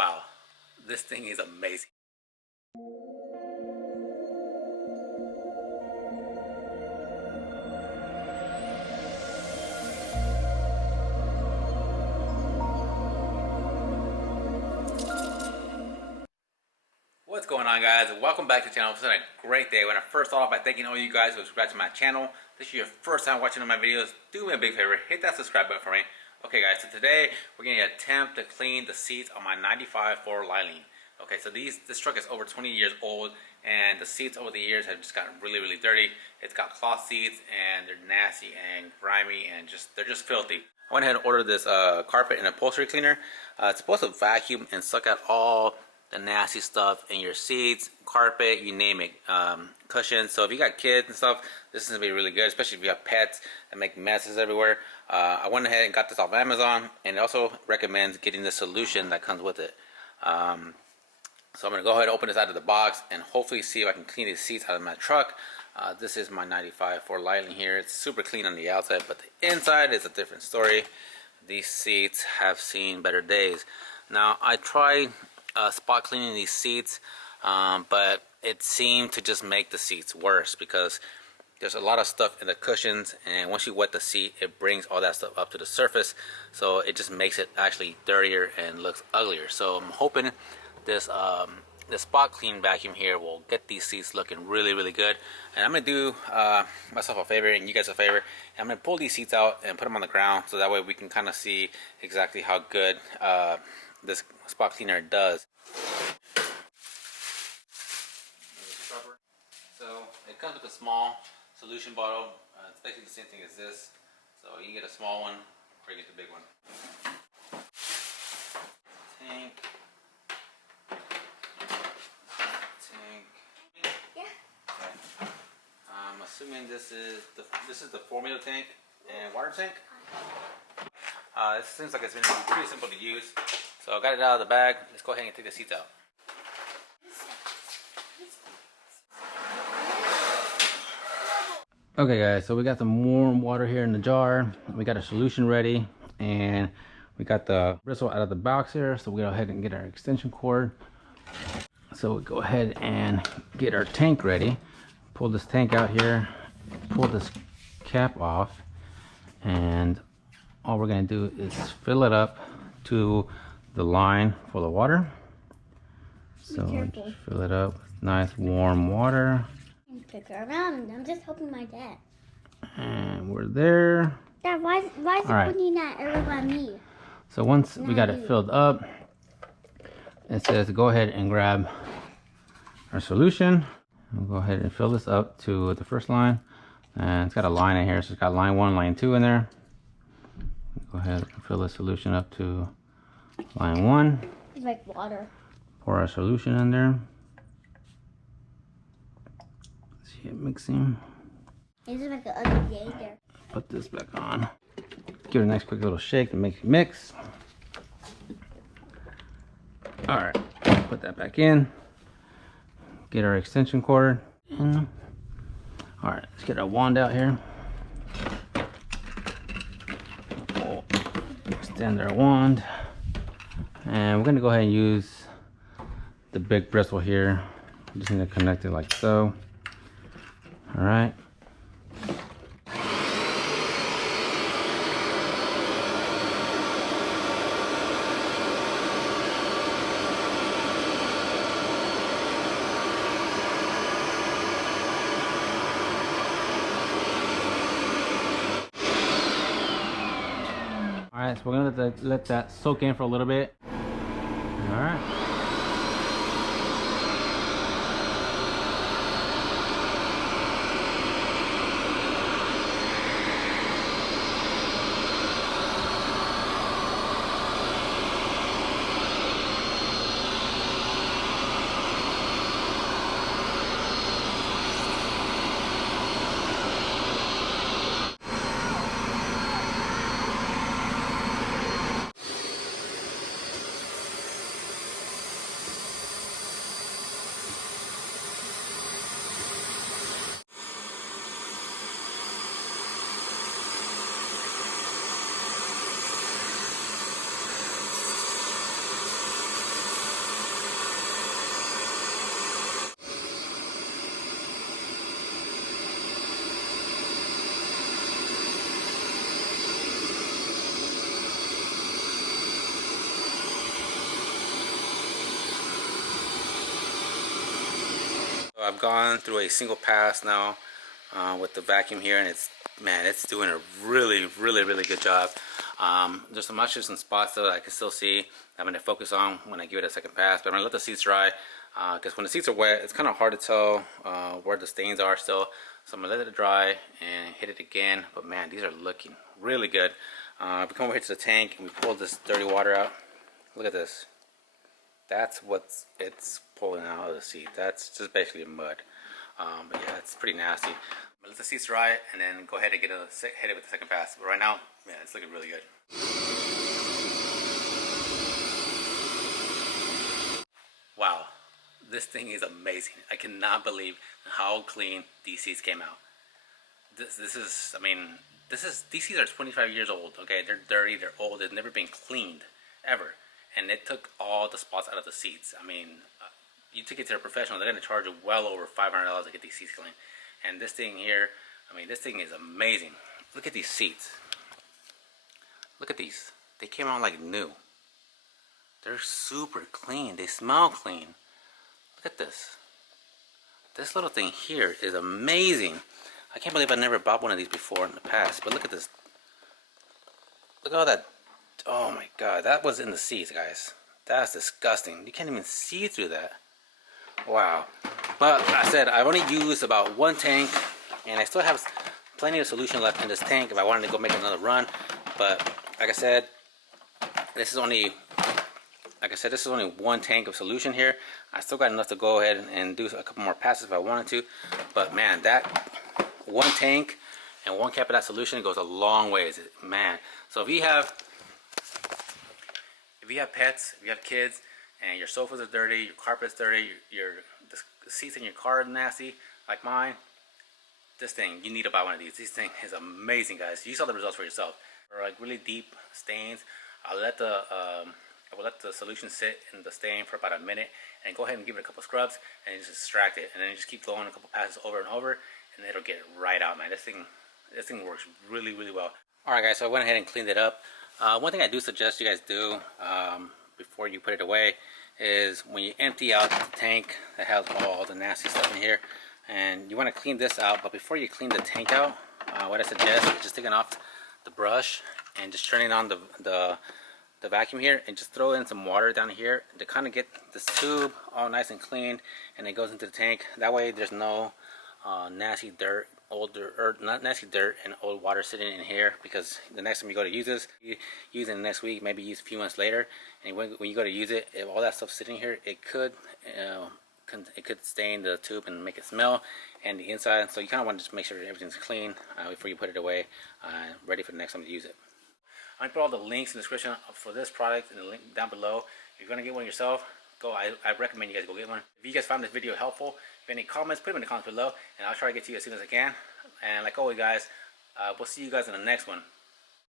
Wow, this thing is amazing. What's going on, guys? Welcome back to the channel. It's been a great day. I want to first off by thanking all you guys who subscribed to my channel. If this is your first time watching one of my videos, do me a big favor, hit that subscribe button for me. Okay guys, so today we're going to attempt to clean the seats on my 95 Ford Liling. Okay, so this truck is over 20 years old, and the seats over the years have just gotten really dirty. It's got cloth seats, and they're nasty and grimy, and they're just filthy. I went ahead and ordered this carpet and upholstery cleaner. It's supposed to vacuum and suck out all the nasty stuff in your seats, carpet, you name it, cushions. So if you got kids and stuff, this is gonna be really good, especially if you have pets that make messes everywhere. I went ahead and got this off Amazon, and it also recommends getting the solution that comes with it. So I'm gonna go ahead and open this out of the box and hopefully see if I can clean these seats out of my truck. This is my 95 Ford Liling here. It's super clean on the outside, but the inside is a different story. These seats have seen better days. Now I tried spot cleaning these seats, but it seemed to just make the seats worse because there's a lot of stuff in the cushions, and once you wet the seat, it brings all that stuff up to the surface, so it just makes it actually dirtier and looks uglier. So I'm hoping this this spot clean vacuum here will get these seats looking really good. And I'm gonna do myself a favor and you guys a favor, and I'm gonna pull these seats out and put them on the ground, so that way we can kind of see exactly how good this spot cleaner does. So it comes with a small solution bottle. It's basically the same thing as this. So you get a small one or you get the big one. Tank. Yeah. Okay. I'm assuming this is the formula tank and water tank. This seems like it's been pretty simple to use. So I got it out of the bag. Let's go ahead and take the seats out. Okay guys, so we got some warm water here in the jar. We got a solution ready, and we got the Brissell out of the box here. So we go ahead and get our extension cord. So we go ahead and get our tank ready. Pull this tank out here, pull this cap off, and all we're gonna do is fill it up to the line for the water. So just fill it up with nice warm water. Pick her around. I'm just helping my dad. And we're there. Dad, why is it putting that over on me? So once we got it filled up, it says go ahead and grab our solution. We'll go ahead and fill this up to the first line. And it's got a line in here, so it's got line 1, line 2 in there. Go ahead and fill the solution up to line 1. It's like water. Pour our solution in there. See it mixing. This is like an ugly day there. Put this back on. Give it a nice quick little shake to make it mix. Alright, put that back in. Get our extension cord in. Alright, let's get our wand out here. We'll extend our wand. And we're going to go ahead and use the big bristle here. Just need to connect it like so. Alright. Alright, so we're gonna let that soak in for a little bit. Alright. I've gone through a single pass now with the vacuum here, and it's doing a really good job. There's some mushes and spots though that I can still see. I'm going to focus on when I give it a second pass, but I'm going to let the seats dry because when the seats are wet, it's kind of hard to tell where the stains are still. So I'm going to let it dry and hit it again. But man, these are looking really good. We come over here to the tank and we pull this dirty water out. Look at this. That's what it's pulling out of the seat. That's just basically mud. But yeah, it's pretty nasty. But let the seats dry and then go ahead and hit it with the second pass. But right now, yeah, it's looking really good. Wow, this thing is amazing. I cannot believe how clean these seats came out. This is, I mean, these seats are 25 years old. Okay, they're dirty, they're old, they've never been cleaned ever. And it took all the spots out of the seats. I mean, you take it to a professional, they're going to charge you well over $500 to get these seats clean. And this thing here, I mean, this thing is amazing. Look at these seats. Look at these. They came out like new. They're super clean. They smell clean. Look at this. This little thing here is amazing. I can't believe I never bought one of these before in the past. But look at this. Look at all that. Oh my god, that was in the seats, guys. That's disgusting. You can't even see through that. Wow. But I said I've only used about one tank, and I still have plenty of solution left in this tank if I wanted to go make another run. But like I said, this is only one tank of solution here. I still got enough to go ahead and do a couple more passes if I wanted to. But man, that one tank and one cap of that solution goes a long ways, man. So if you have pets, if you have kids, and your sofas are dirty, your carpet's dirty, the seats in your car are nasty, like mine, this thing, you need to buy one of these. This thing is amazing, guys. You saw the results for yourself. For like really deep stains, I will let the solution sit in the stain for about a minute, and go ahead and give it a couple scrubs, and just extract it, and then you just keep throwing a couple passes over and over, and it'll get right out, man. This thing works really well. All right, guys. So I went ahead and cleaned it up. One thing I do suggest you guys do before you put it away is when you empty out the tank that has all the nasty stuff in here, and you want to clean this out, but before you clean the tank out, what I suggest is just taking off the brush and just turning on the vacuum here, and just throw in some water down here to kind of get this tube all nice and clean, and it goes into the tank. That way there's no nasty dirt, not nasty dirt and old water sitting in here, because the next time you go to use this, you use it next week, maybe use a few months later, and when you go to use it, if all that stuff's sitting here, it could stain the tube and make it smell, and the inside. So you kind of want to just make sure everything's clean before you put it away, ready for the next time to use it. I'm gonna put all the links in the description for this product and the link down below. If you're gonna get one yourself, I recommend you guys go get one. If you guys found this video helpful, if you have any comments, put them in the comments below, and I'll try to get to you as soon as I can. And like always, guys, we'll see you guys in the next one.